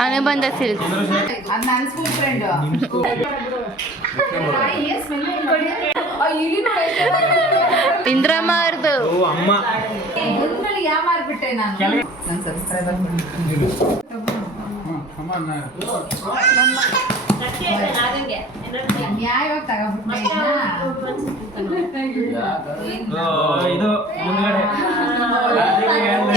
ಅನುಬಂಧ ಸಿಲ್ಕ್. ಅದು ನನ್ನ ಸ್ಕೂಲ್ ಫ್ರೆಂಡ್ ಇಂದ್ರಮ್ಮ ಅವ್ರದ್ದು ಓ ಅಮ್ಮ ಮುಂದ್ರಲ್ಲಿ ಯಾವ ಮಾರ್ಬಿಟ್ಟೆ ನಾನು ನನ್ನ ಸಬ್ಸ್ಕ್ರೈಬರ್ ನ್ಯಾಯವಾಗಿ ತಗೊಂಡ್ಬಿಟ್ಟೆ ಓ, ಇದು ಮುಂದ್ಗಡೆ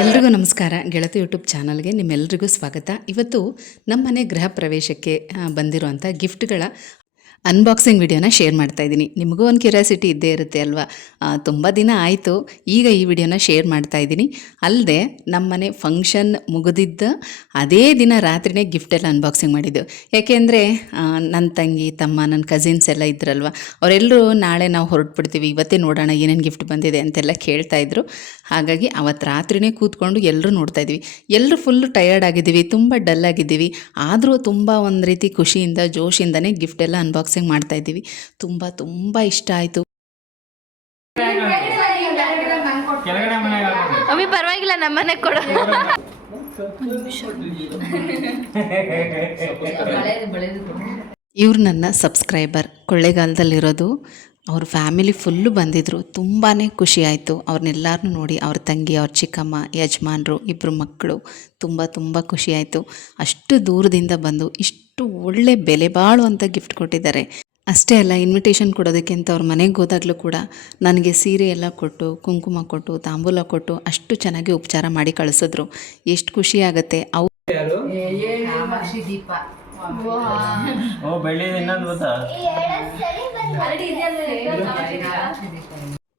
ಎಲ್ರಿಗೂ ನಮಸ್ಕಾರ. ಗೆಳತಿ ಯೂಟ್ಯೂಬ್ ಚಾನಲ್ಗೆ ನಿಮ್ಮೆಲ್ರಿಗೂ ಸ್ವಾಗತ. ಇವತ್ತು ನಮ್ಮನೆ ಗೃಹ ಪ್ರವೇಶಕ್ಕೆ ಬಂದಿರುವಂಥ ಗಿಫ್ಟ್ಗಳ ಅನ್ಬಾಕ್ಸಿಂಗ್ ವಿಡಿಯೋನ ಶೇರ್ ಮಾಡ್ತಾ ಇದ್ದೀನಿ. ನಿಮಗೂ ಒಂದು ಕ್ಯೂರಿಯಾಸಿಟಿ ಇದ್ದೇ ಇರುತ್ತೆ ಅಲ್ವಾ? ತುಂಬ ದಿನ ಆಯಿತು, ಈಗ ಈ ವಿಡಿಯೋನ ಶೇರ್ ಮಾಡ್ತಾ ಇದ್ದೀನಿ. ಅಲ್ಲದೆ ನಮ್ಮನೆ ಫಂಕ್ಷನ್ ಮುಗಿದಿದ್ದ ಅದೇ ದಿನ ರಾತ್ರಿನೇ ಗಿಫ್ಟೆಲ್ಲ ಅನ್ಬಾಕ್ಸಿಂಗ್ ಮಾಡಿದ್ದು. ಯಾಕೆಂದರೆ ನನ್ನ ತಂಗಿ, ತಮ್ಮ ನನ್ನ ಕಸಿನ್ಸ್ ಎಲ್ಲ ಇದ್ರಲ್ವ? ಅವರೆಲ್ಲರೂ ನಾಳೆ ನಾವು ಹೊರಟ್ಬಿಡ್ತೀವಿ, ಇವತ್ತೇ ನೋಡೋಣ ಏನೇನು ಗಿಫ್ಟ್ ಬಂದಿದೆ ಅಂತೆಲ್ಲ ಕೇಳ್ತಾ ಇದ್ರು. ಹಾಗಾಗಿ ಅವತ್ತು ರಾತ್ರಿನೇ ಕೂತ್ಕೊಂಡು ಎಲ್ಲರೂ ನೋಡ್ತಾ ಇದ್ವಿ. ಎಲ್ಲರೂ ಫುಲ್ಲು ಟಯರ್ಡ್ ಆಗಿದ್ದೀವಿ, ತುಂಬ ಡಲ್ ಆಗಿದ್ದೀವಿ. ಆದರೂ ತುಂಬ ಒಂದು ರೀತಿ ಖುಷಿಯಿಂದ, ಜೋಶಿಂದನೇ ಗಿಫ್ಟ್ ಎಲ್ಲ ಅನ್ಬಾಕ್ಸಿಂಗ್ ಮಾಡ್ತಾ ಇದ್ದೀವಿ. ತುಂಬ ತುಂಬ ಇಷ್ಟ ಆಯಿತು. ಅಮ್ಮಿ. ಅವಿ ಪರವಾಗಿಲ್ಲ ನಮ್ಮನೆ ಕೊಡು. ಇವ್ರು ನನ್ನ ಸಬ್ಸ್ಕ್ರೈಬರ್ ಕೊಳ್ಳೇಗಾಲದಲ್ಲಿರೋದು. ಅವ್ರ ಫ್ಯಾಮಿಲಿ ಫುಲ್ಲು ಬಂದಿದ್ದರು ತುಂಬಾ ಖುಷಿ ಆಯಿತು. ಅವ್ರನ್ನೆಲ್ಲರನ್ನೂ ನೋಡಿ ಅವ್ರ ತಂಗಿ ಅವ್ರ ಚಿಕ್ಕಮ್ಮ ಯಜಮಾನ್ರು ಇಬ್ಬರು ಮಕ್ಕಳು. ತುಂಬ ತುಂಬ ಖುಷಿ ಆಯಿತು. ಅಷ್ಟು ದೂರದಿಂದ ಬಂದು ಇಷ್ಟು ಒಳ್ಳೆ ಬೆಲೆ ಬಾಳುವಂಥ ಗಿಫ್ಟ್ ಕೊಟ್ಟಿದ್ದಾರೆ. ಅಷ್ಟೇ ಅಲ್ಲ ಇನ್ವಿಟೇಷನ್ ಕೊಡೋದಕ್ಕೆ ಅಂತ ಅವ್ರ ಮನೆಗೆ ಹೋದಾಗಲೂ ಕೂಡ ನನಗೆ ಸೀರೆ ಎಲ್ಲ ಕೊಟ್ಟು ಕುಂಕುಮ ಕೊಟ್ಟು ತಾಂಬೂಲ ಕೊಟ್ಟು ಅಷ್ಟು ಚೆನ್ನಾಗಿ ಉಪಚಾರ ಮಾಡಿ ಕಳಿಸಿದ್ರು. ಎಷ್ಟು ಖುಷಿ ಆಗುತ್ತೆ. ಅವು ಯಾರು? ಕಾಮಾಕ್ಷಿ ದೀಪ. ಓ ಇನ್ನೊಂದು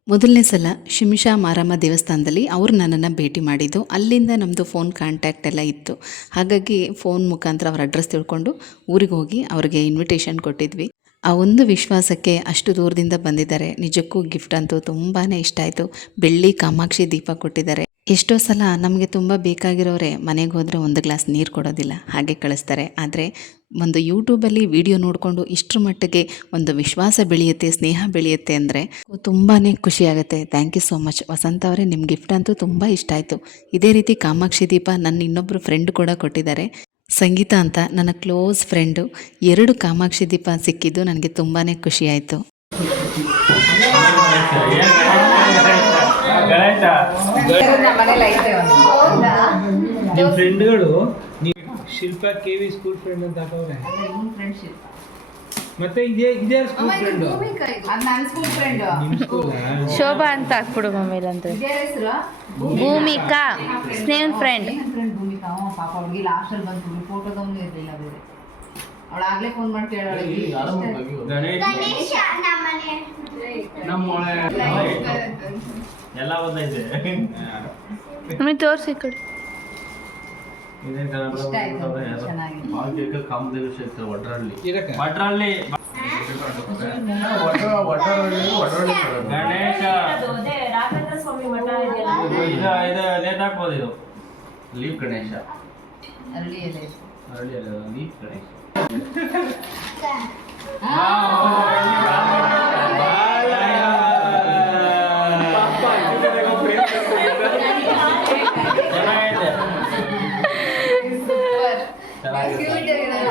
ಮೊದಲನೇ ಸಲ ಶಿಮಿಷಾ ಮಾರಮ್ಮ ದೇವಸ್ಥಾನದಲ್ಲಿ ಅವರು ನನ್ನನ್ನು ಭೇಟಿ ಮಾಡಿದ್ದು. ಅಲ್ಲಿಂದ ನಮ್ಮದು ಫೋನ್ ಕಾಂಟ್ಯಾಕ್ಟ್ ಎಲ್ಲ ಇತ್ತು. ಹಾಗಾಗಿ ಫೋನ್ ಮುಖಾಂತರ ಅವ್ರ ಅಡ್ರೆಸ್ ತಿಳ್ಕೊಂಡು ಊರಿಗೆ ಹೋಗಿ ಅವ್ರಿಗೆ ಇನ್ವಿಟೇಷನ್ ಕೊಟ್ಟಿದ್ವಿ. ಆ ಒಂದು ವಿಶ್ವಾಸಕ್ಕೆ ಅಷ್ಟು ದೂರದಿಂದ ಬಂದಿದ್ದಾರೆ. ನಿಜಕ್ಕೂ ಗಿಫ್ಟ್ ಅಂತೂ ತುಂಬಾ ಇಷ್ಟ ಆಯಿತು. ಬೆಳ್ಳಿ ಕಾಮಾಕ್ಷಿ ದೀಪ ಕೊಟ್ಟಿದ್ದಾರೆ. ಎಷ್ಟೋ ಸಲ ನಮಗೆ ತುಂಬ ಬೇಕಾಗಿರೋರೆ ಮನೆಗೆ ಹೋದರೆ ಒಂದು ಗ್ಲಾಸ್ ನೀರು ಕೊಡೋದಿಲ್ಲ, ಹಾಗೆ ಕಳಿಸ್ತಾರೆ. ಆದರೆ ಒಂದು ಯೂಟ್ಯೂಬಲ್ಲಿ ವಿಡಿಯೋ ನೋಡಿಕೊಂಡು ಇಷ್ಟರ ಮಟ್ಟಿಗೆ ಒಂದು ವಿಶ್ವಾಸ ಬೆಳೆಯುತ್ತೆ, ಸ್ನೇಹ ಬೆಳೆಯುತ್ತೆ ಅಂದರೆ ತುಂಬಾ ಖುಷಿಯಾಗುತ್ತೆ thank you so much Vasanta ಅವರೇ ನಿಮ್ಮ ಗಿಫ್ಟ್ ಅಂತೂ ತುಂಬ ಇಷ್ಟ ಆಯಿತು. ಇದೇ ರೀತಿ ಕಾಮಾಕ್ಷಿ ದೀಪ ನನ್ನ ಇನ್ನೊಬ್ಬರು ಫ್ರೆಂಡ್ ಕೂಡ ಕೊಟ್ಟಿದ್ದಾರೆ. ಸಂಗೀತ ಅಂತ ನನ್ನ ಕ್ಲೋಸ್ ಫ್ರೆಂಡು ಎರಡು ಕಾಮಾಕ್ಷಿ ದೀಪ ಸಿಕ್ಕಿದ್ದು ನನಗೆ ತುಂಬಾ ಖುಷಿಯಾಯಿತು ನಮ್ಮ ಫ್ರೆಂಡ್ಗಳು ನೀವು Shilpa K V school friend ಅಂತ ಹಾಕವ್ರೆ. ಫ್ರೆಂಡ್ಶಿಪ್ ಮತ್ತೆ ಇದೇ ಇದೇ ಸ್ಕೂಲ್ ಫ್ರೆಂಡ್ ಅದು ನನ್ನ ಸ್ಕೂಲ್ ಫ್ರೆಂಡ್ ಶೋಭಾ ಅಂತ ಹಾಕ್ಬಿಡು ಮಮ್ಮಿಲ್ ಅಂತ ಇದೇ ಹೆಸರು? ಭೂಮಿಕಾ. ಸ್ನೇಹ ಫ್ರೆಂಡ್ ಫ್ರೆಂಡ್ ಭೂಮಿಕಾ. ಪಾಪ ಅವ್ಳಿಗೆ ಲಾಸ್ಟಲ್ಲಿ ಬಂತು. ಫೋಟೋದವನು ಇರಲಿಲ್ಲ ಬೇರೆ. ಅವಳು ಆಗ್ಲೇ ಫೋನ್ ಮಾಡಿ ಕೇಳೋಳೆ ಗಣೇಶ ನಮ್ಮ ಎಲ್ಲ ಬಂದೈತೆ ಮಮ್ಮಿ ತೋರಿಸಿ ಕಡೆ. ಒಡ್ರಲ್ಲಿ ಭಟ್ರಲ್ಲಿ ಗಣೇಶ. ಇದು ಇದು. ಲೀವ್ ಗಣೇಶ. ಅರಳಿ ಅಲ್ಲ ಗಣೇಶ.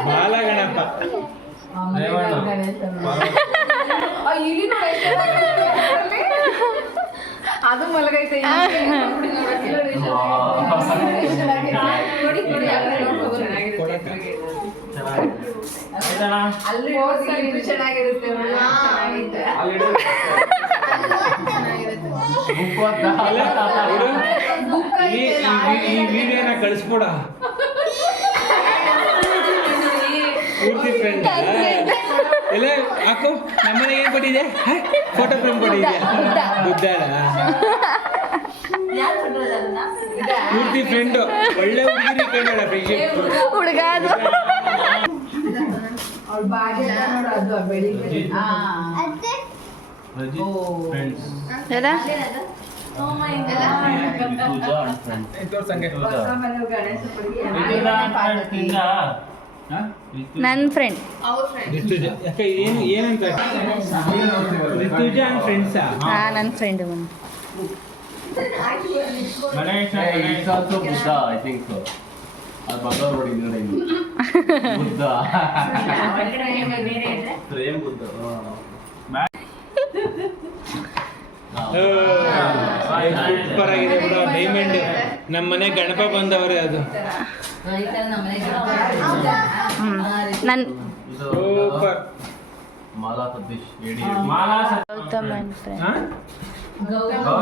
ಬಾಲಗಣಪ. ಅದು ಮಲಗೈತೆ? ಅಲ್ಲಿ ಚೆನ್ನಾಗಿರುತ್ತೆ ಈ ವಿಡಿಯೋನ ಕಳಿಸ್ಕೊಡ. ಪೂರ್ತಿ ಫ್ರೆಂಡ್ ಇಲ್ಲ ಅಕ್ಕು ನಮ್ಮನೆ ಏನ್ ಕೊಟ್ಟಿದೆ ಫೋಟೋ ಫ್ರೇಮ್ ಕೊಟ್ಟಿದ್ಯಾ? ಬುದ್ಧನ ಪೂರ್ತಿ ಫ್ರೆಂಡ್ ಒಳ್ಳೆ ಹುಡುಗಿ. ಕಂಡಳ ಫ್ರೆಂಡ್ಶಿಪ್ ಹುಡುಗ ಅದು ಭಾಗ್ಯ ಅದು ಬೆಳಿಗ್ಗೆ? ಹೊಸ ಮನೆ ಗಣೇಶ. ನನ್ನ ಫ್ರೆಂಡ್ ಯಾಕೆ ಏನು ಏನಂತ? ಋತುಜ ಅಂಡ್ ಫ್ರೆಂಡ್ಸಾ ಹಾ ನನ್ನ ಫ್ರೆಂಡ್ ಸೂಪರ್ ಆಗಿದೆ ಬಿಡು ಡೈಮಂಡ್ ನಮ್ಮ ಮನೆ ಗಣಪ ಬಂದವರೇ ಅದು. ನನ್ super. Gautam?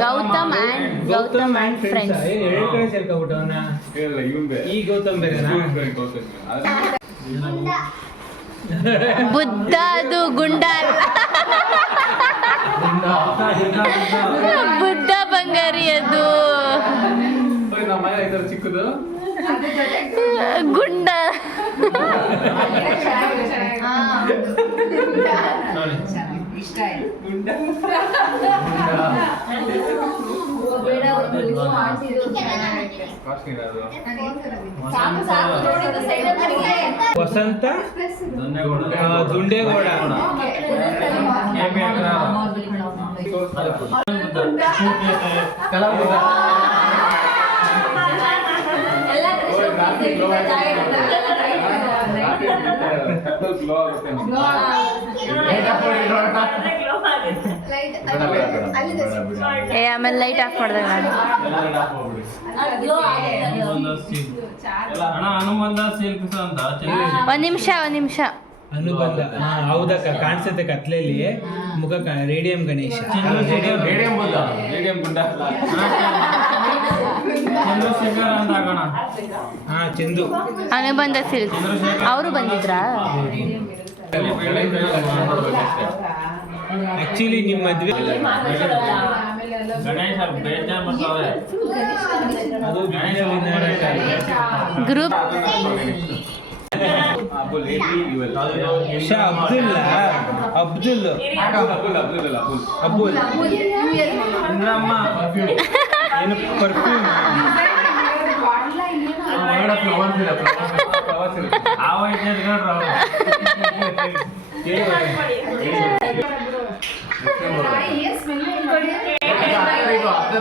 Gautam and Gautam and friends friends ಎರಡು ಕಡೆ ಸೇರ್ಕೊಬಿಟ್ಟವನ? ಈ ಗೌತಮ್ ಬೇರೆನಾ? ಬುದ್ಧ ಅದು ಗುಂಡ. ಬುದ್ಧ ಬಂಗಾರಿ ಅದು. ಚಿಕ್ಕದು. ಗುಂಡ. ವಸಂತ? ದುಂಡೇಗೌಡ. ದುಂಡೇಗೌಡ. ಏ ಆಮೇಲೆ ಲೈಟ್ ಆಫ್ ನಾನು ಅಂತ ಒಂದ್ ನಿಮಿಷ ಒಂದ್ ನಿಮಿಷ. ಅನುಬಂಧ. ಹಾ, ಹೌದಕ್ಕ ಕಾಣಿಸುತ್ತೆ ಕತ್ಲೆಯಲ್ಲಿ ಮುಖ radium Ganesha. Radium radium Buddha radium ಗುಂಡ. ಚಂದ್ರಶೇಖರ್ ಅಂತ ಹಾ ಚಂದು. ಅನುಬಂಧ ಸಿಲ್ಕ್. ಅವರು ಬಂದಿದ್ರಾ? ಆಕ್ಚುಲಿ ನಿಮ್ಮ ಮದ್ವೆ ಗಣೇಶ ಅಬ್ದುಲ್ ಅಬ್ದುಲ್ ಅಬ್ದುಲ್ ಅಬ್ದುಲ್. ಗ್ರೂಪ್ ಅಬ್ದುಲ್ ಅಬ್ದುಲ್. ಇಂದ್ರಮ್ಮ. ಏನು ಪರ್ಫ್ಯೂಮ್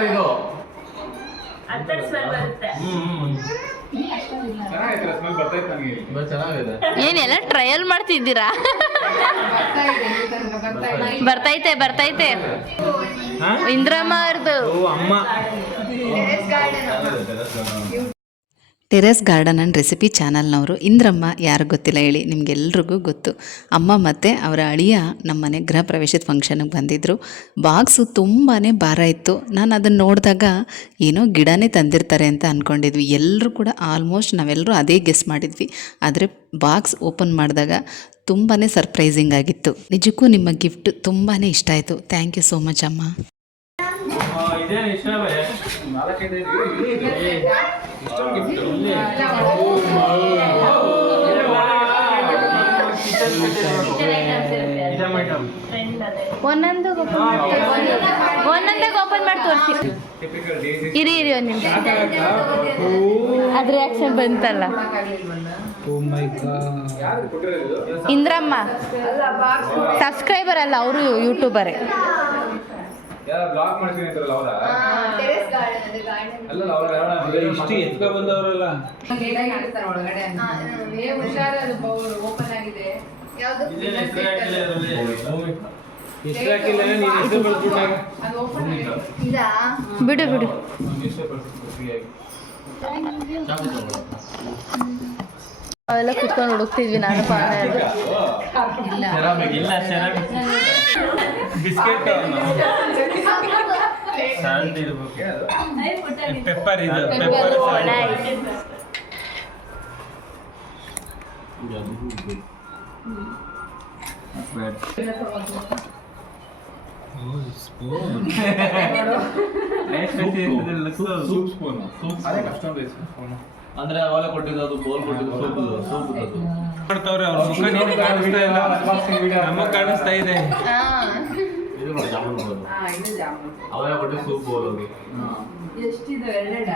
ಇದು ಏನೆಲ್ಲ ಟ್ರಯಲ್ ಮಾಡ್ತಿದ್ದೀರಾ ಬರ್ತೈತೆ ಬರ್ತೈತೆ ಇಂದ್ರಮ್ಮ ಅವ್ರದ್ದು ಅಮ್ಮ. ಟೆರೆಸ್ ಗಾರ್ಡನ್ ಆ್ಯಂಡ್ ರೆಸಿಪಿ ಚಾನಲ್ನವರು ಇಂದ್ರಮ್ಮ ಯಾರು ಗೊತ್ತಿಲ್ಲ ಹೇಳಿ, ನಿಮಗೆಲ್ರಿಗೂ ಗೊತ್ತು. ಅಮ್ಮ ಮತ್ತು ಅವರ ಅಳಿಯ ನಮ್ಮನೆ ಗೃಹ ಪ್ರವೇಶದ ಫಂಕ್ಷನಿಗೆ ಬಂದಿದ್ದರು ಬಾಕ್ಸು ತುಂಬಾ ಭಾರ ಇತ್ತು. ನಾನು ಅದನ್ನು ನೋಡಿದಾಗ ಏನೋ ಗಿಡನೇ ತಂದಿರ್ತಾರೆ ಅಂತ ಅಂದ್ಕೊಂಡಿದ್ವಿ ಎಲ್ಲರೂ ಕೂಡ ಆಲ್ಮೋಸ್ಟ್ ನಾವೆಲ್ಲರೂ ಅದೇ ಗೆಸ್ ಮಾಡಿದ್ವಿ. ಆದರೆ ಬಾಕ್ಸ್ ಓಪನ್ ಮಾಡಿದಾಗ ತುಂಬಾ ಸರ್ಪ್ರೈಸಿಂಗ್ ಆಗಿತ್ತು. ನಿಜಕ್ಕೂ ನಿಮ್ಮ ಗಿಫ್ಟ್ ತುಂಬಾ ಇಷ್ಟ ಆಯಿತು. ಥ್ಯಾಂಕ್ ಯು ಸೋ ಮಚ್ ಅಮ್ಮ. ಒಂದೊಂದು ಓಪನ್ ಒಂದೊಂದಾಗ ಓಪನ್ ಮಾಡಿ ತೋರಿಸಿ. ಇರಿ ಇರಿ ಒಂದು ನಿಮಿಷ. ಅದ್ರ ರಿಯಾಕ್ಷನ್ ಬಂತಲ್ಲ. Oh my god Indramma subscriber ಅಲ್ಲ ಅವರು? ಯೂಟ್ಯೂಬರೇ ಇಷ್ಟು ಎತ್ಕ ಬಂದವರಲ್ಲ. ಓಪನ್ ಆಗಿದೆ. ಬಿಡು ಬಿಡು. ಅವೆಲ್ಲ ಕುತ್ಕೊಂಡು ಹುಡುಕ್ತಿದ್ವಿ ನಾನು ಪಾನ ಇಲ್ಲ. ಬಿಸ್ಕೆಟ್ ಸಾಲ್ಟ್ ಇರಬೇಕು. ಪೆಪ್ಪರ್ ಇದು ಪೆಪ್ಪರ್ ಅಂದ್ರೆ ಅವಾಗ ಕೊಟ್ಟಿದ್ದು ಅದು ಬೋಲ್ ಕೊಟ್ಟಿದ್ದು ಸೂಪ್ ಸೂಪ್ ಅದು ಮಾಡ್ತಾವ್ರೆ ಅವ್ರ ಮುಖ ನೀನು ಕಾಣಿಸ್ತಾ ಇಲ್ಲ. ನಮಗ್ ಕಾಣಿಸ್ತಾ ಇದೆ. ಇದು ಜಾಮೂನ್ ಜಾಮೂನ್ ಹಾ ಇನ್ನು ಜಾಮೂನ್. ಅವೆಲ್ಲ ಕೊಟ್ಟಿದ್ದು ಸೂಪ್ ಬೋಲ್ ಅದು ಎಷ್ಟಿದೆ ಎರಡೆರಡ?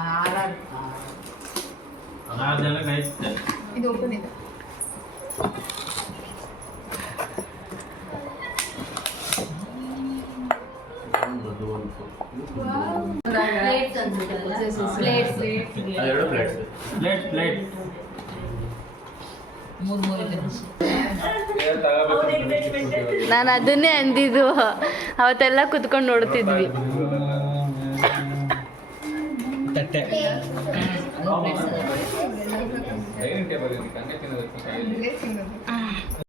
ಆರಾರು ಆರು ಜನಕ್ಕೆ ಐತೆ ಇದು ಓಪನ್ ಇದೆ ಪ್ಲೇಟ್ ಪ್ಲೇಟ್ ಪ್ಲೇಟ್ಸ್ ಅನ್ಸುತ್ತಲ್ಲ ಪ್ಲೇಟ್ಸ್ ಅದೆರಡು ಪ್ಲೇಟ್ಸ್. ನಾನು ಅದನ್ನೇ ಅಂದಿದ್ದು. ಅವತ್ತೆಲ್ಲ ಕುತ್ಕೊಂಡು ನೋಡ್ತಿದ್ವಿ. ತಟ್ಟೆ.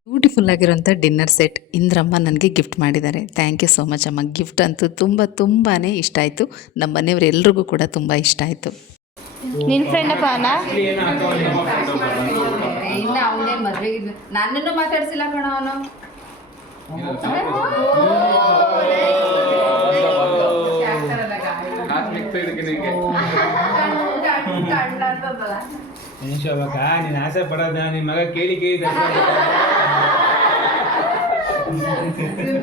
ಬ್ಯೂಟಿಫುಲ್ ಆಗಿರೋಂಥ ಡಿನ್ನರ್ ಸೆಟ್ ಇಂದ್ರಮ್ಮ ನನಗೆ ಗಿಫ್ಟ್ ಮಾಡಿದ್ದಾರೆ. ಥ್ಯಾಂಕ್ ಯು ಸೋ ಮಚ್ ಅಮ್ಮ. ಗಿಫ್ಟ್ ಅಂತೂ ತುಂಬ ತುಂಬಾ ಇಷ್ಟ ಆಯಿತು. ನಮ್ಮ ಮನೆಯವ್ರು ಎಲ್ರಿಗೂ ಕೂಡ ತುಂಬ ಇಷ್ಟ ಆಯಿತು. ನಿನ್ನ ಫ್ರೆಂಡ್ ಅಪ್ಪ. ಇಲ್ಲ ಅವನೇನ್ ಮದ್ವೆಗೆ ನನ್ನನ್ನು ಮಾತಾಡ್ಸಿಲ್ಲ ಕಣ ಅವನು ಗಣೇಶ ಅವಾಗ ನೀನು ಆಸೆ ಪಡೋದ ನಿನ್ ಮಗ ಕೇಳಿ ಕೇಳಿ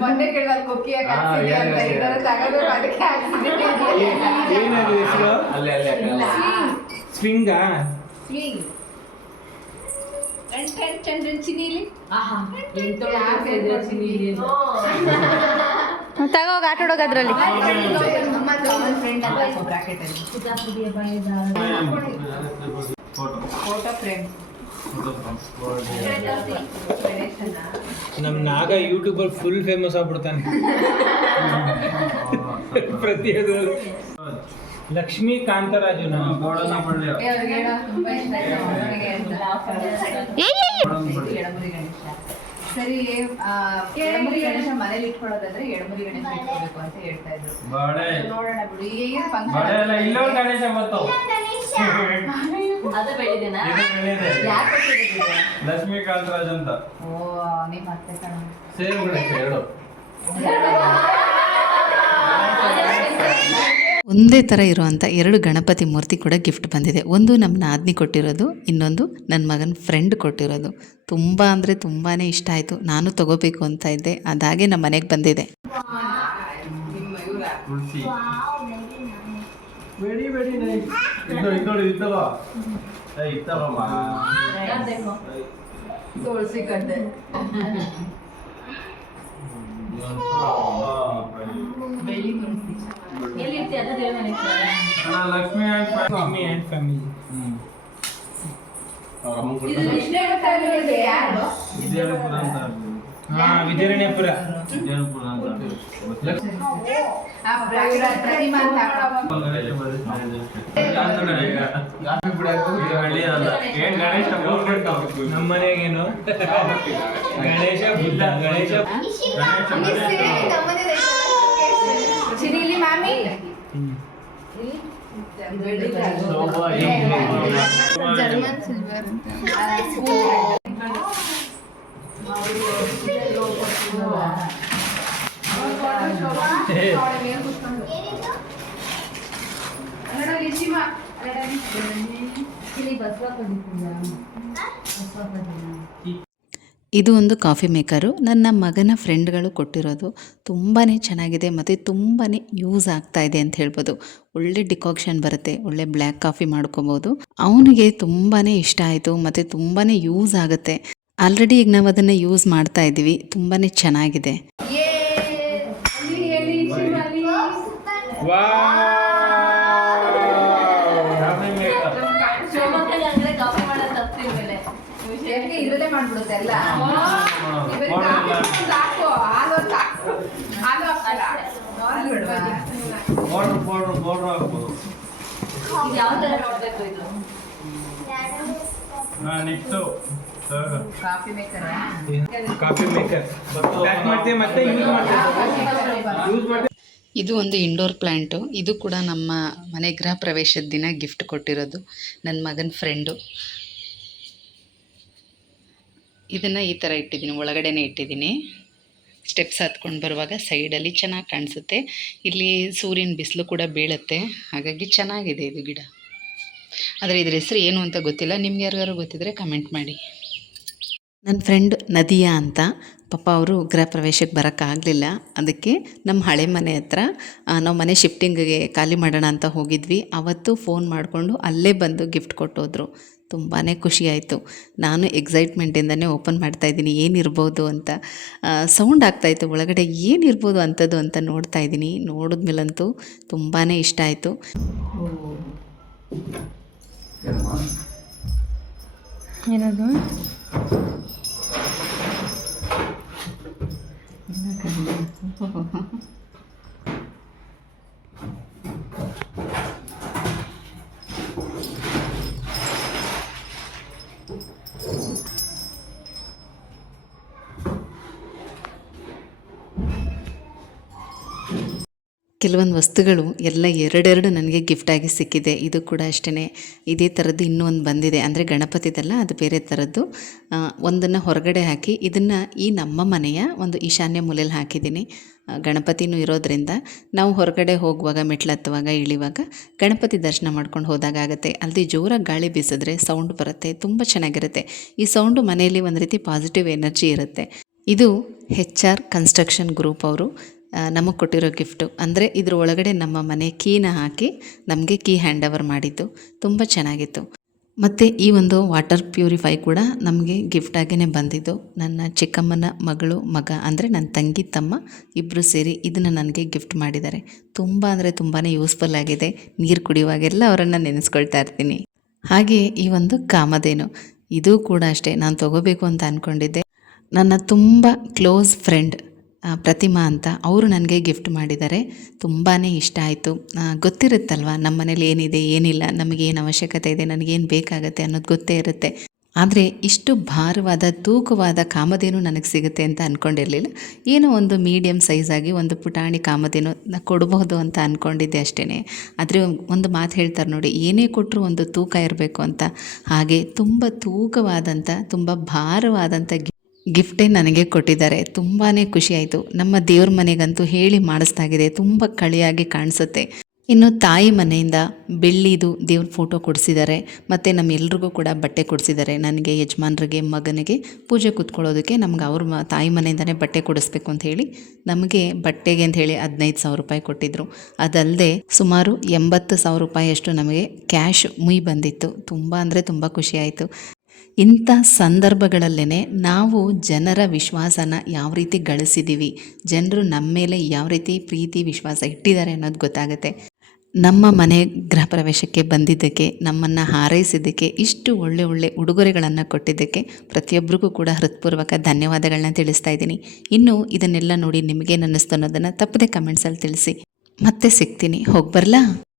ಮೊನ್ನೆ ಕೇಳಿದ ಕೊಕ್ಕಿ ಯಾಕೆ ಅಂತ ಇದರ ತಗೋಬೇಕು ಅದಕ್ಕೆ ಏನದು ಹೆಸರು ಅಲ್ಲೇ ಅಲ್ಲೇ. ಸ್ವಿಂಗಾ ಸ್ವಿಂಗ್ ತಗೋ ಹೋಗಿ ಆಟ ಆಡೋಕೆ ಅದ್ರಲ್ಲಿ ಫ್ರೆಂಡ್ ಅಂತ ಬ್ರಾಕೆಟ್ ಅಲ್ಲಿ ಫೋಟೋ ಫ್ರೇಮ್ ನಮ್ಮ ನಾಗ ಯೂಟ್ಯೂಬರ್ ಫುಲ್ ಫೇಮಸ್ ಆಗ್ಬಿಡ್ತಾನೆ ಪ್ರತಿಯೊಂದು ಲಕ್ಷ್ಮೀ ಕಾಂತರಾಜು ನಮ್ಮ ಗೋಡನ ಬಳ್ಳಿ ಅವ್ರಿಗೆ ಹೇಳೋ ಇಷ್ಟ ಆಯ್ತು ಅಂತ. ಏಯ್ ಏಯ್ ಏಯ್. ಎಡಮುರಿ ಗಣೇಶ ಸರಿ ಎಡಮುರಿ ಗಣೇಶ ಮನೇಲಿ ಇಟ್ಕೊಳ್ಳೋದಾದ್ರೆ ಎಡಮುರಿ ಗಣೇಶ ಇಟ್ಕೋಬೇಕು ಅಂತ ಹೇಳ್ತಾ ಇದ್ರು. ಬಾಳೆ. ನೋಡೋಣ ಬಿಡು. ಈಗ ಬಾಳೆ ಎಲ್ಲ ಫಂಕ್ಷನ್ ಗಣೇಶ ಬಂತು. ಅದು ಬೆಳಿದೆನಾ ಇದು ಯಾಕೆ ಕೊಟ್ಟಿದ್ದೀರ? ಲಕ್ಷ್ಮೀಕಾಂತ್ ಅಂತ. ಓ ನಿಮ್ಮ ಅತ್ತೆ ಕಣ. ಸೇಮ್ ಗಣೇಶ ಎರಡು ಒಂದೇ ಥರ ಇರುವಂಥ ಎರಡು ಗಣಪತಿ ಮೂರ್ತಿ ಕೂಡ ಗಿಫ್ಟ್ ಬಂದಿದೆ. ಒಂದು ನಮ್ಮ ನಾದ್ನಿ ಕೊಟ್ಟಿರೋದು ಇನ್ನೊಂದು ನನ್ನ ಮಗನ ಫ್ರೆಂಡ್ ಕೊಟ್ಟಿರೋದು. ತುಂಬ ಅಂದರೆ ತುಂಬಾ ಇಷ್ಟ ಆಯಿತು. ನಾನು ತಗೋಬೇಕು ಅಂತ ಇದ್ದೆ. ಅದಾಗೆ ನಮ್ಮ ಮನೆಗೆ ಬಂದಿದೆ. ಲಕ್ಷ್ಮೀ and ಲಕ್ಷ್ಮಿ ಫ್ಯಾಮಿಲಿ ಯಾರು ವಿದ್ಯಾಪುರ ಅಂತ ಹಾ ವಿಜಯಪುರ ವಿಜಯಪುರ ಅಂತ. ಗಣೇಶ ಗಣೇಶ ನಮ್ಮ ಮನೆಗೇನು Ganesha Buddha Ganesha. German silver syllabus లో ಇದು ಒಂದು ಕಾಫಿ ಮೇಕರು. ನನ್ನ ಮಗನ ಫ್ರೆಂಡ್ಗಳು ಕೊಟ್ಟಿರೋದು ತುಂಬಾ ಚೆನ್ನಾಗಿದೆ ಮತ್ತು ತುಂಬಾ ಯೂಸ್ ಆಗ್ತಾ ಇದೆ ಅಂತ ಹೇಳ್ಬೋದು. ಒಳ್ಳೆ ಡಿಕಾಕ್ಷನ್ ಬರುತ್ತೆ, ಒಳ್ಳೆ ಬ್ಲ್ಯಾಕ್ ಕಾಫಿ ಮಾಡ್ಕೋಬೋದು. ಅವನಿಗೆ ತುಂಬಾ ಇಷ್ಟ ಆಯಿತು ಮತ್ತು ತುಂಬಾ ಯೂಸ್ ಆಗುತ್ತೆ. ಆಲ್ರೆಡಿ ಈಗ ನಾವು ಅದನ್ನು ಯೂಸ್ ಮಾಡ್ತಾ ಇದ್ದೀವಿ ತುಂಬಾ ಚೆನ್ನಾಗಿದೆ. ಹಾಕು, ಹಾಲು ಅಂತ ಹಾಕು. ಹಾಲು ಹಾಕಲ್ಲ ಹಾಲು ಬಿಡ್ವಾ? ಪೌಡ್ರ್ ಪೌಡ್ರ್ ಪೌಡ್ರ್ ಹಾಕ್ಬೋದು. ಹಾ next. Coffee maker? Coffee maker. Pack ಮಾಡ್ತೀವಿ ಮತ್ತೆ ಯೂಸ್ ಮಾಡ್ತೀವಿ. ಯೂಸ್ ಮಾಡ್ತೀವಿ. ಇದು ಒಂದು ಇಂಡೋರ್ ಪ್ಲ್ಯಾಂಟು ಇದು ಕೂಡ ನಮ್ಮ ಮನೆ ಗೃಹ ಪ್ರವೇಶದ ದಿನ ಗಿಫ್ಟ್ ಕೊಟ್ಟಿರೋದು. ನನ್ನ ಮಗನ ಫ್ರೆಂಡು ಇದನ್ನು ಈ ಥರ ಇಟ್ಟಿದ್ದೀನಿ. ಒಳಗಡೆನೇ ಇಟ್ಟಿದ್ದೀನಿ. ಸ್ಟೆಪ್ಸ್ ಹತ್ಕೊಂಡು ಬರುವಾಗ ಸೈಡಲ್ಲಿ ಚೆನ್ನಾಗಿ ಕಾಣಿಸುತ್ತೆ. ಇಲ್ಲಿ ಸೂರ್ಯನ ಬಿಸಿಲು ಕೂಡ ಬೀಳುತ್ತೆ. ಹಾಗಾಗಿ ಚೆನ್ನಾಗಿದೆ ಇದು ಗಿಡ. ಆದರೆ ಇದ್ರ ಹೆಸರು ಏನು ಅಂತ ಗೊತ್ತಿಲ್ಲ. ನಿಮ್ಗೆ ಯಾರಿಗಾರು ಗೊತ್ತಿದ್ರೆ ಕಮೆಂಟ್ ಮಾಡಿ. ನನ್ನ ಫ್ರೆಂಡ್ ನದಿಯಾ ಅಂತ. ಪಾಪ ಅವರು ಗೃಹ ಪ್ರವೇಶಕ್ಕೆ ಬರೋಕ್ಕಾಗಲಿಲ್ಲ ಅದಕ್ಕೆ ನಮ್ಮ ಹಳೆ ಮನೆ ಹತ್ರ ನಾವು ಮನೆ ಶಿಫ್ಟಿಂಗಿಗೆ ಖಾಲಿ ಮಾಡೋಣ ಅಂತ ಹೋಗಿದ್ವಿ. ಅವತ್ತು ಫೋನ್ ಮಾಡಿಕೊಂಡು ಅಲ್ಲೇ ಬಂದು ಗಿಫ್ಟ್ ಕೊಟ್ಟೋದ್ರು. ತುಂಬಾ ಖುಷಿಯಾಯಿತು. ನಾನು ಎಕ್ಸೈಟ್ಮೆಂಟಿಂದನೇ ಓಪನ್ ಮಾಡ್ತಾ ಇದ್ದೀನಿ. ಏನಿರ್ಬೋದು ಅಂತ ಸೌಂಡ್ ಆಗ್ತಾಯಿತ್ತು ಒಳಗಡೆ ಏನಿರ್ಬೋದು ಅಂಥದ್ದು ಅಂತ ನೋಡ್ತಾ ಇದ್ದೀನಿ. ನೋಡಿದ್ಮೇಲಂತೂ ತುಂಬಾ ಇಷ್ಟ ಆಯಿತು. ಏನದು? ಕೆಲವೊಂದು ವಸ್ತುಗಳು ಎಲ್ಲ ಎರಡೆರಡು ನನಗೆ ಗಿಫ್ಟಾಗಿ ಸಿಕ್ಕಿದೆ. ಇದು ಕೂಡ ಅಷ್ಟೇ ಇದೇ ಥರದ್ದು ಇನ್ನೂ ಒಂದು ಬಂದಿದೆ. ಅಂದರೆ ಗಣಪತಿದೆಲ್ಲ, ಅದು ಬೇರೆ ಥರದ್ದು ಒಂದನ್ನು ಹೊರಗಡೆ ಹಾಕಿ, ಇದನ್ನು ಈ ನಮ್ಮ ಮನೆಯ ಒಂದು ಈಶಾನ್ಯ ಮೂಲೆಯಲ್ಲಿ ಹಾಕಿದ್ದೀನಿ. ಗಣಪತಿನೂ ಇರೋದ್ರಿಂದ ನಾವು ಹೊರಗಡೆ ಹೋಗುವಾಗ ಮೆಟ್ಲತ್ತುವಾಗ ಇಳಿವಾಗ ಗಣಪತಿ ದರ್ಶನ ಮಾಡ್ಕೊಂಡು ಹೋದಾಗ ಆಗುತ್ತೆ. ಅಲ್ಲದೆ ಜೋರಾಗಿ ಗಾಳಿ ಬೀಸಿದ್ರೆ ಸೌಂಡ್ ಬರುತ್ತೆ, ತುಂಬ ಚೆನ್ನಾಗಿರುತ್ತೆ. ಈ ಸೌಂಡು ಮನೆಯಲ್ಲಿ ಒಂದು ರೀತಿ ಪಾಸಿಟಿವ್ ಎನರ್ಜಿ ಇರುತ್ತೆ. ಇದು ಹೆಚ್ ಆರ್ ಕನ್ಸ್ಟ್ರಕ್ಷನ್ ಗ್ರೂಪ್ ಅವರು ನಮಗೆ ಕೊಟ್ಟಿರೋ ಗಿಫ್ಟು. ಅಂದರೆ ಇದ್ರ ಒಳಗಡೆ ನಮ್ಮ ಮನೆ ಕೀನ ಹಾಕಿ ನಮಗೆ ಕೀ ಹ್ಯಾಂಡ್ ಓವರ್ ಮಾಡಿದ್ದು. ತುಂಬ ಚೆನ್ನಾಗಿತ್ತು. ಮತ್ತು ಈ ಒಂದು ವಾಟರ್ ಪ್ಯೂರಿಫೈ ಕೂಡ ನಮಗೆ ಗಿಫ್ಟಾಗಿಯೇ ಬಂದಿದ್ದು. ನನ್ನ ಚಿಕ್ಕಮ್ಮನ ಮಗಳು, ಮಗ, ಅಂದರೆ ನನ್ನ ತಂಗಿ, ತಮ್ಮ ಇಬ್ಬರು ಸೇರಿ ಇದನ್ನು ನನಗೆ ಗಿಫ್ಟ್ ಮಾಡಿದ್ದಾರೆ. ತುಂಬ ಅಂದರೆ ತುಂಬಾ ಯೂಸ್ಫುಲ್ ಆಗಿದೆ. ನೀರು ಕುಡಿಯುವಾಗೆಲ್ಲ ಅವರನ್ನು ನೆನೆಸ್ಕೊಳ್ತಾ ಇರ್ತೀನಿ. ಹಾಗೆ ಈ ಒಂದು ಕಾಮಧೇನು. ಇದು ಕೂಡ ಅಷ್ಟೇ. ನಾನು ತೊಗೋಬೇಕು ಅಂತ ಅಂದ್ಕೊಂಡಿದ್ದೆ ನನ್ನ ತುಂಬ ಕ್ಲೋಸ್ ಫ್ರೆಂಡ್ ಪ್ರತಿಮಾ ಅಂತ ಅವರು ನನಗೆ ಗಿಫ್ಟ್ ಮಾಡಿದ್ದಾರೆ. ತುಂಬಾ ಇಷ್ಟ ಆಯಿತು. ಗೊತ್ತಿರುತ್ತಲ್ವ, ನಮ್ಮ ಮನೇಲಿ ಏನಿದೆ, ಏನಿಲ್ಲ, ನಮಗೇನು ಅವಶ್ಯಕತೆ ಇದೆ, ನನಗೇನು ಬೇಕಾಗತ್ತೆ ಅನ್ನೋದು ಗೊತ್ತೇ ಇರುತ್ತೆ. ಆದರೆ ಇಷ್ಟು ಭಾರವಾದ, ತೂಕವಾದ ಕಾಮಧೇನು ನನಗೆ ಸಿಗುತ್ತೆ ಅಂತ ಅಂದ್ಕೊಂಡಿರಲಿಲ್ಲ ಏನೋ ಒಂದು ಮೀಡಿಯಮ್ ಸೈಜಾಗಿ ಒಂದು ಪುಟಾಣಿ ಕಾಮಧೇನು ಕೊಡಬಹುದು ಅಂತ ಅಂದ್ಕೊಂಡಿದ್ದೆ ಅಷ್ಟೇ ಆದರೆ ಒಂದು ಮಾತು ಹೇಳ್ತಾರೆ ನೋಡಿ, ಏನೇ ಕೊಟ್ಟರು ಒಂದು ತೂಕ ಇರಬೇಕು ಅಂತ. ಹಾಗೆ ತುಂಬ ತೂಕವಾದಂಥ ತುಂಬ ಭಾರವಾದಂಥ ಗಿಫ್ಟೇ ನನಗೆ ಕೊಟ್ಟಿದ್ದಾರೆ. ತುಂಬಾ ಖುಷಿಯಾಯಿತು. ನಮ್ಮ ದೇವ್ರ ಮನೆಗಂತೂ ಹೇಳಿ ಮಾಡಿಸ್ದಾಗಿದೆ. ತುಂಬ ಕಳಿಯಾಗಿ ಕಾಣಿಸುತ್ತೆ. ಇನ್ನು ತಾಯಿ ಮನೆಯಿಂದ ಬೆಳ್ಳಿದು ದೇವ್ರ ಫೋಟೋ ಕೊಡಿಸಿದ್ದಾರೆ. ಮತ್ತು ನಮ್ಮೆಲ್ರಿಗೂ ಕೂಡ ಬಟ್ಟೆ ಕೊಡಿಸಿದ್ದಾರೆ. ನನಗೆ, ಯಜಮಾನ್ರಿಗೆ, ಮಗನಿಗೆ ಪೂಜೆ ಕೂತ್ಕೊಳ್ಳೋದಕ್ಕೆ ನಮ್ಗೆ ಅವ್ರ ತಾಯಿ ಮನೆಯಿಂದನೇ ಬಟ್ಟೆ ಕೊಡಿಸ್ಬೇಕು ಅಂತ ಹೇಳಿ ನಮಗೆ ಬಟ್ಟೆಗೆ ಅಂತ ಹೇಳಿ ಹದಿನೈದು ಸಾವಿರ ರೂಪಾಯಿ ಕೊಟ್ಟಿದ್ದರು ಅದಲ್ಲದೆ ಸುಮಾರು ಎಂಬತ್ತು ಸಾವಿರ ರೂಪಾಯಿಯಷ್ಟು ನಮಗೆ ಕ್ಯಾಶ್ ಮುಯ್ ಬಂದಿತ್ತು. ತುಂಬ ಅಂದರೆ ತುಂಬ ಖುಷಿಯಾಯಿತು. ಇಂಥ ಸಂದರ್ಭಗಳಲ್ಲೇ ನಾವು ಜನರ ವಿಶ್ವಾಸನ ಯಾವ ರೀತಿ ಗಳಿಸಿದ್ದೀವಿ ಜನರು ನಮ್ಮ ಮೇಲೆ ಯಾವ ರೀತಿ ಪ್ರೀತಿ, ವಿಶ್ವಾಸ ಇಟ್ಟಿದ್ದಾರೆ ಅನ್ನೋದು ಗೊತ್ತಾಗುತ್ತೆ. ನಮ್ಮ ಮನೆ ಗೃಹ ಪ್ರವೇಶಕ್ಕೆ ಬಂದಿದ್ದಕ್ಕೆ, ನಮ್ಮನ್ನು ಹಾರೈಸಿದ್ದಕ್ಕೆ, ಇಷ್ಟು ಒಳ್ಳೆ ಒಳ್ಳೆ ಉಡುಗೊರೆಗಳನ್ನು ಕೊಟ್ಟಿದ್ದಕ್ಕೆ ಪ್ರತಿಯೊಬ್ಬರಿಗೂ ಕೂಡ ಹೃತ್ಪೂರ್ವಕ ಧನ್ಯವಾದಗಳನ್ನ ತಿಳಿಸ್ತಾ ಇದ್ದೀನಿ. ಇನ್ನು ಇದನ್ನೆಲ್ಲ ನೋಡಿ ನಿಮಗೇನು ಅನ್ನಿಸ್ತು ಅನ್ನೋದನ್ನು ತಪ್ಪದೆ ಕಮೆಂಟ್ಸಲ್ಲಿ ತಿಳಿಸಿ. ಮತ್ತೆ ಸಿಗ್ತೀನಿ. ಹೋಗಿ ಬರಲಾ?